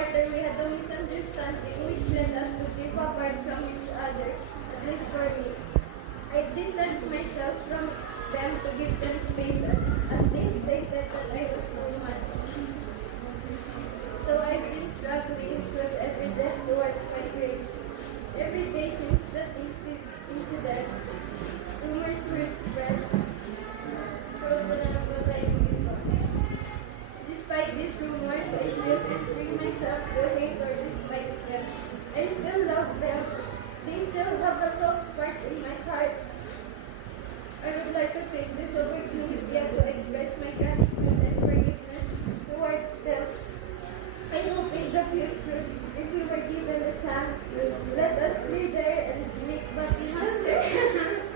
quarter, we had a misunderstanding which led us to drift apart from each other, at least for me. I distanced myself from them to give them space as they stated that I was so mad. So I've been struggling, which was evident towards my grade. Every day since that incident, rumors were spread. Despite these rumors, I still can't bring myself to hate or despise them. I still love them. They still have a soft spot in my heart. I would like to take this opportunity to express my gratitude and forgiveness towards them. I hope in the future, if we were given a chance, let us clear there and make back each other.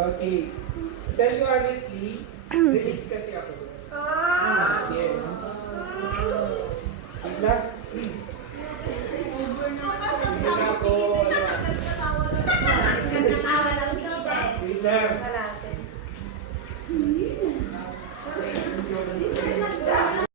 Okay. Tell you honestly, relate kasi ako. Yes. Bigla. Bigla ako. Nagkatawa lang dito. Bigla. Wala.